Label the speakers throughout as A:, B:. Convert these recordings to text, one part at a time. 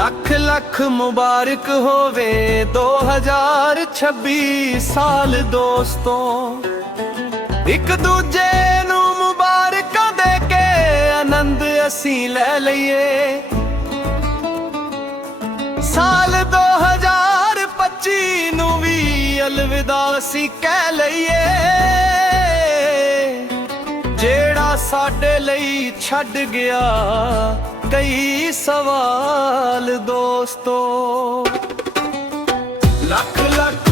A: ਲੱਖ ਲੱਖ ਮੁਬਾਰਕ ਹੋਵੇ 2026 ਸਾਲ ਦੋਸਤੋ। ਇੱਕ ਦੂਜੇ ਨੂੰ ਮੁਬਾਰਕਾਂ ਦੇ ਕੇ ਆਨੰਦ ਅਸੀਂ ਲੈ ਲਈਏ। ਸਾਲ 2025 ਨੂੰ ਵੀ ਅਲਵਿਦਾ ਅਸੀਂ ਕਹਿ ਲਈਏ। ਜਿਹੜਾ ਸਾਡੇ ਲਈ ਛੱਡ ਗਿਆ ਕਈ ਸਵਾਲ ਦੋਸਤੋ। ਲੱਖ ਲੱਖ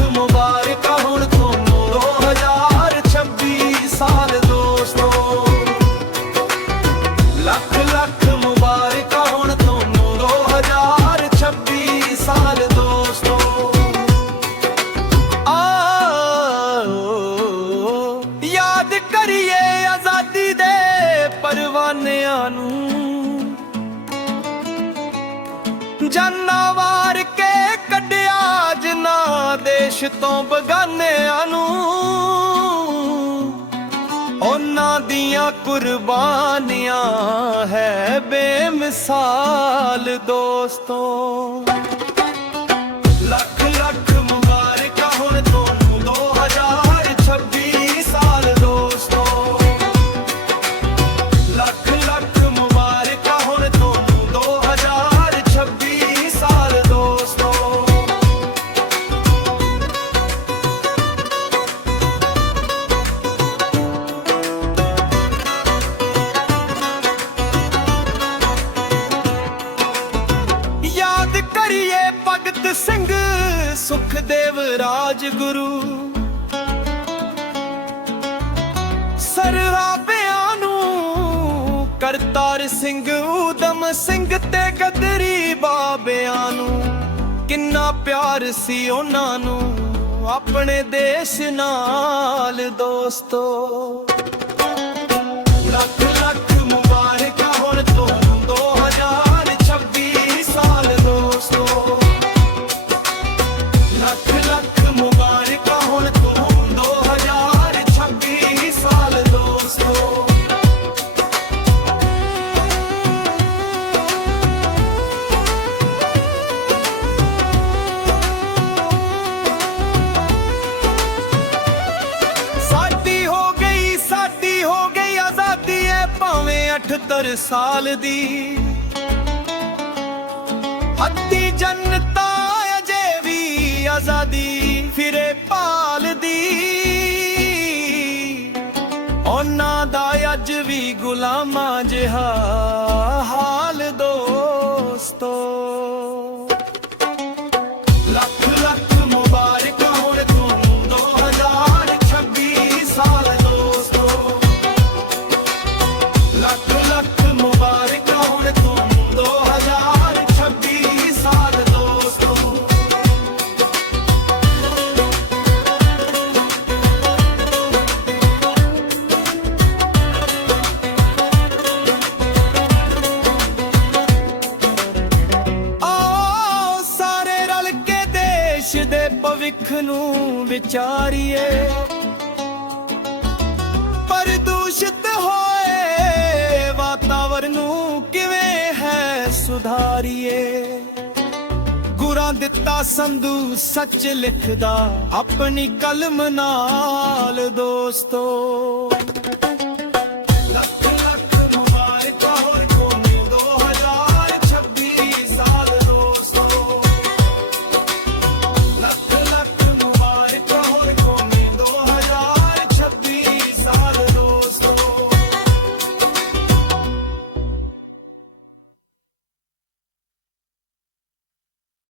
A: ਜਾਨਾਂ ਵਾਰ ਕੇ ਕੱਢਿਆ ਜਿਨ੍ਹਾਂ ਦੇਸ਼ ਤੋਂ ਬਗਾਨਿਆਂ ਨੂੰ। ਉਹਨਾਂ ਦੀਆਂ ਕੁਰਬਾਨੀਆਂ ਹੈ ਬੇਮਿਸਾਲ ਦੋਸਤੋ। ਭਗਤ ਸਿੰਘ ਸੁਖਦੇਵ ਰਾਜਗੁਰੂ। ਸਰਹਾਬਿਆਂ ਨੂੰ ਕਰਤਾਰ ਸਿੰਘ ਊਦਮ ਸਿੰਘ ਤੇ ਗਦਰੀ ਬਾਬਿਆਂ ਨੂੰ। ਕਿੰਨਾ ਪਿਆਰ ਸੀ ਉਹਨਾਂ ਨੂੰ, ਆਪਣੇ ਦੇਸ਼ ਨਾਲ ਦੋਸਤੋ। ਲੱਖ ਲੱਖ ਲੱਖ ਮੁਬਾਰਕਾਂ, ਹੁਣ ਤੁਹਾਨੂੰ 2026 ਸਾਲ ਦੋਸਤੋ ਸਾਡੀ ਹੋ ਗਈ, ਸਾਡੀ ਹੋ ਗਈ ਆਜ਼ਾਦੀ ਐ ਭਾਵੇਂ 78 ਸਾਲ ਦੀ। ਹੱਤੀ ਜਨਤਾ ਗੁਲਾਮਾਂ ਜਿਹਾ ਭਵਿੱਖ ਨੂੰ ਵਿਚਾਰੀਏ। ਪ੍ਰਦੂਸ਼ਿਤ ਹੋਏ ਵਾਤਾਵਰਨ ਨੂੰ ਕਿਵੇਂ ਹੈ ਸੁਧਾਰੀਏ। ਗੁਰਾਂ ਦਿੱਤਾ ਸੰਧੂ ਸੱਚ ਲਿਖਦਾ, ਆਪਣੀ ਕਲਮ ਨਾਲ ਦੋਸਤੋ।